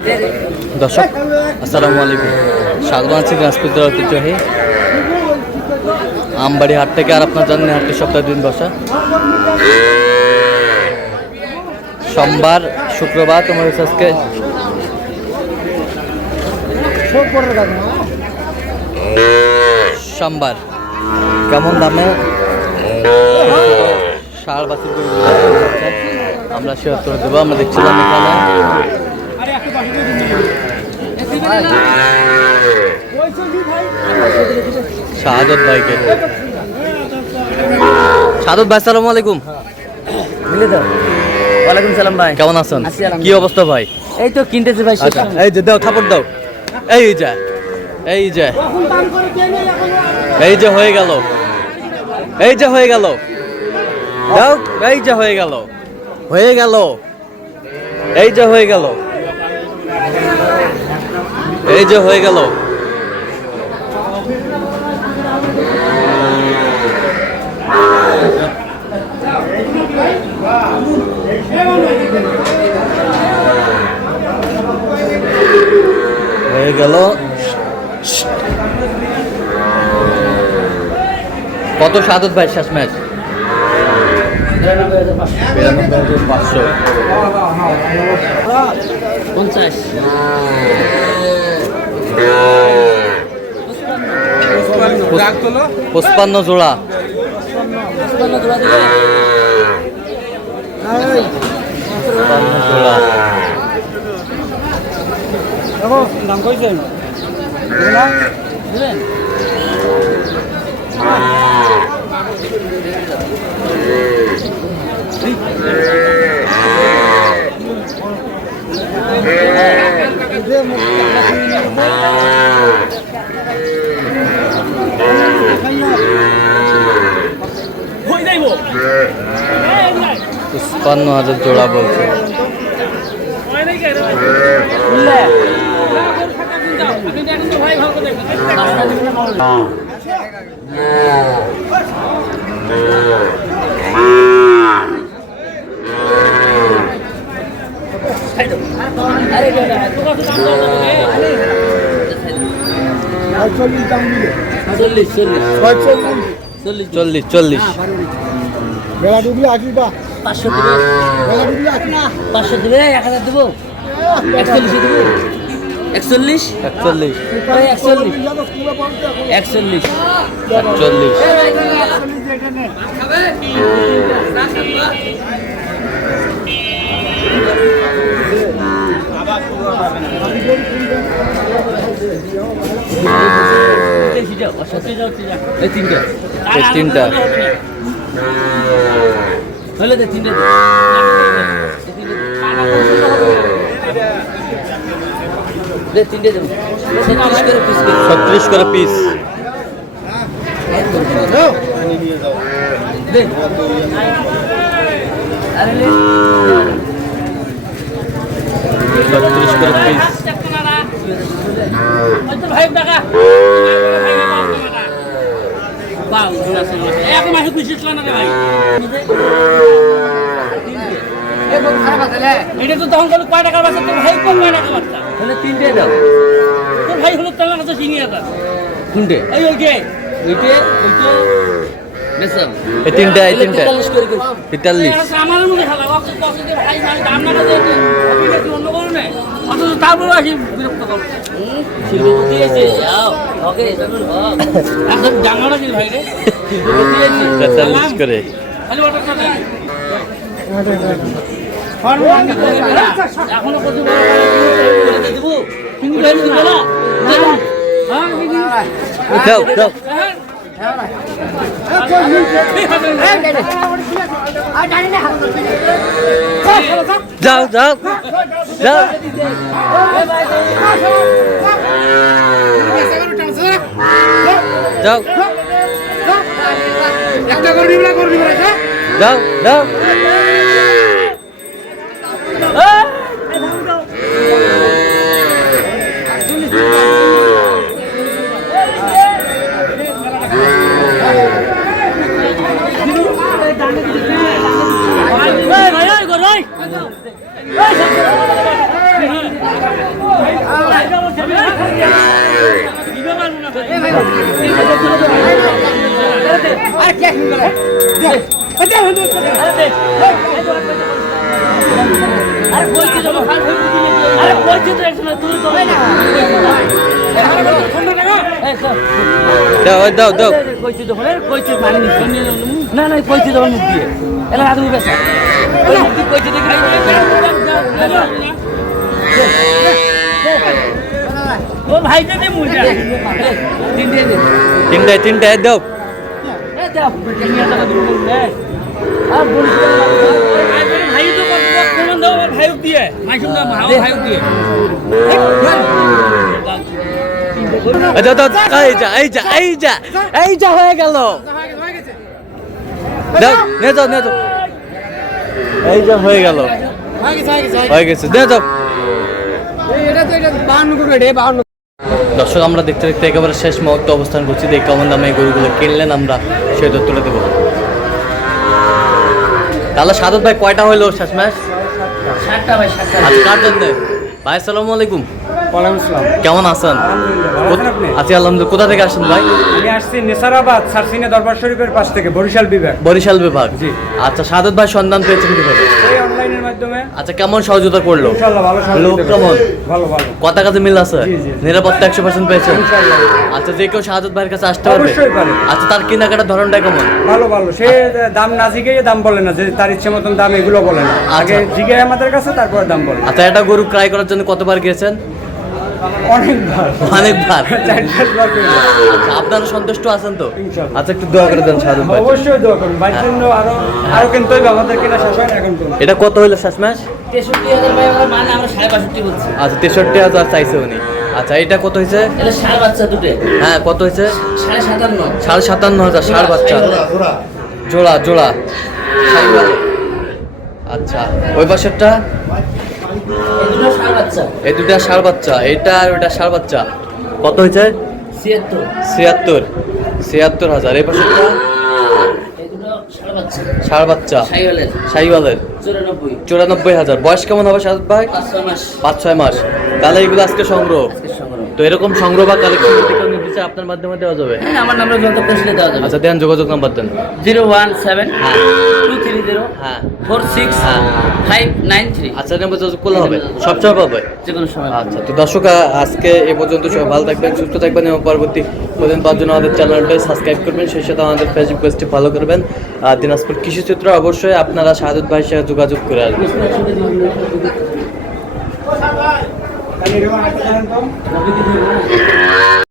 দর্শক আসসালামু আলাইকুম, স্বাগত আছি দিনাজপুর ঐতিহ্যবাহী আমবাড়ি হাট থেকে। আর আপনার জানেন হাটটি সপ্তাহে 2 দিন বসা, সোমবার শুক্রবার। তোমার আজকে সোমবার। কেমন দামে ষাঁড় বাছুর আমরা শেয়ার করে দেবো। আমরা দেখছিলাম এখানে শাহাদত ভাইকে। শাহাদত ভাই আসসালামু আলাইকুম। ওয়ালাইকুম সালাম ভাই, কেমন আছেন? কি অবস্থা ভাই? এই তো কিনতেছি ভাই। এই যে দাও, থাপড় দাও। এই যে এই যে এই যে হয়ে গেল, এই যে হয়ে গেল, দাও। এই যে হয়ে গেল, হয়ে গেল, এই যে হয়ে গেল, এই যে হয়ে গেল। হয়ে গেল। কত শাহাদত ভাই শেষ ম্যাচ? 92,500। 50 55 জোড়া। দাম কইছেন? হয়ে যাইব 55,000 জোড়া বলছে। চল্লিশ 500 দিবে, 500 দিবে, 1000 দেবো, 41 দেবো, 41 41 41 তিনটা হলে দে, তিনটা দে, তিনটে দেবো। 36 করে পিস। দে আরে লে 36 করে পিস। ভাই টাকা বাউ এক মাসে খুশি ছিল না রে ভাই। এটা তো তখন কত কয় টাকার বাচ্চা? তোর ভাই কম কয় টাকার বাচ্চা হলে 3টে দাও। তোর ভাই হলো তার কাছে চিনি আছে কোনটে? এই ওইটে ওইটে ওইটে বেসম এই তিনটা 43 আমার মনে খেলা ওকে কষ্ট দিয়ে ভাই মানে দাম না দেয় কি আপনি অন্য করুন না অথচ তারপরে আসি বিরক্ত করো। শিল্পপতি আছে যাও ওকে এসবের ভাব একদম জাঙ্গাড়া কি ভাই রে? শিল্পপতি আছে 43 করে। খালি অর্ডার করে এখনো কত বড় দেব কিন্তু দেব না। হ্যাঁ দাও দাও যাও যাও যাও। যাও যাও যাও। দাও দাও দাও না না কইছি তোমার মুখ দিয়ে এলা রাত উঠে গেছে কইছি দেখি ও ভাই দে মুজা তিনটায় দাও এ দাও দুনিয়া টাকা দূর করে আর বলিস ভাই তো কোন দাও ভাই দিয়ে মাইশুম না ভাই দিয়ে দাও দাও এই যা হয়ে গেল দাও নে যাও এই যা হয়ে গেল হয়ে গেছে দে যাও দর্শক আমরা দেখতে দেখতে একেবারে শেষ মুহূর্তে অবস্থান করছি এই কেমন দামে এই গরুগুলো কিনলেন আমরা সেই তুলে দেবো তাহলে সাদত ভাই কয়টা হইলো শেষ ম্যাচ 7টা ভাই 7টা আচ্ছা কার জন্য ভাই আসসালামু আলাইকুম কেমন আছেন আছি আলহামদুলিল্লাহ কোথা থেকে আসেন ভাই আমি আসছি নেসারাবাদ সারসিনা দরবার শরীফের পাশ থেকে বরিশাল বিভাগ জি আচ্ছা সাদত ভাই সন্ধান পেয়েছেন কিভাবে এই অনলাইনের মাধ্যমে আচ্ছা কেমন সহযোগিতা করলো ইনশাআল্লাহ ভালো লোক কেমন ভালো কথা কাজে মিল আছে জি, জি। নিরাপত্তা 100% পেয়েছেন ইনশাআল্লাহ। আচ্ছা যে কেউ সাদত ভাইয়ের কাছে আসতে পারবে অবশ্যই পারে। আচ্ছা তার কেনাকাটার ধরনটা কেমন ভালো সে দাম না জিগেই দাম বলে না যে তার ইচ্ছে মতন দাম এগুলো বলে না আগে জিগে আমাদের কাছে তারপর দাম বলে আচ্ছা এটা গরু ক্রয় করার জন্য কতবার গিয়েছেন অনেকবার অনেকবার 4-5 বার করে। আচ্ছা আপনারা সন্তুষ্ট আছেন তো ইনশাআল্লাহ। আচ্ছা একটু দোয়া করে দেন সাদত ভাই অবশ্যই দোয়া করুন ভাইয়ের জন্য আরো কিন্তু আমাদের কেনা শেষ হয় না এখন তো এটা কত হইলো শেষ ম্যাচ 63000 ভাই আমরা মানে আমরা 65 বলছি আচ্ছা 63,000 চাইছে উনি আচ্ছা এটা কত হয়েছে এটা সার বাচ্চা দুটো হ্যাঁ কত হয়েছে 57.5 57,500 ষাঁড় বাচ্চা জোড়া সাইওয়াল। আচ্ছা ওই পাশেরটা এগুলো সার বাচ্চা এই দুটা ষাঁড় বাচ্চা এটা আর ওটা ষাঁড় বাচ্চা কত হয়েছে 76 76,000 এই পাশেরটা এগুলো সার বাচ্চা ষাঁড় বাচ্চা সাইওয়ালের সাইওয়ালের 94 94,000 বয়স কেমন হবে সাদত ভাই 5-6 মাস 5-6 মাস তাহলে এগুলো আজকে সংগ্রহ আজকে সংগ্রহ তো এরকম সংগ্রহ বা কালেকশন করতে কেউ নিতে চায় আপনার মাধ্যমে দেওয়া যাবে হ্যাঁ আমার নাম্বার যত পৌঁছলে দেওয়া যাবে আচ্ছা দেন যোগাযোগ নাম্বার দেন 017 হ্যাঁ 230 হ্যাঁ 46 593 আচ্ছা নাম্বার যোগাযোগ করলে হবে সবসময় পাবে যে কোনো সময় আচ্ছা তো দর্শক আজকে এ পর্যন্ত সবাই ভালো থাকবেন সুস্থ থাকবেন এবং পরবর্তী প্রতিদিন পাওয়ার জন্য আমাদের চ্যানেলটা সাবস্ক্রাইব করবেন সেই সাথে আমাদের ফেসবুক পেজটি ফলো করবেন আর দিনাজপুর কৃষি চিত্র অবশ্যই আপনারা শাহাদত ভাইয়ের সাথে যোগাযোগ করে আসবেন খালি এরকম একটা জানেন তো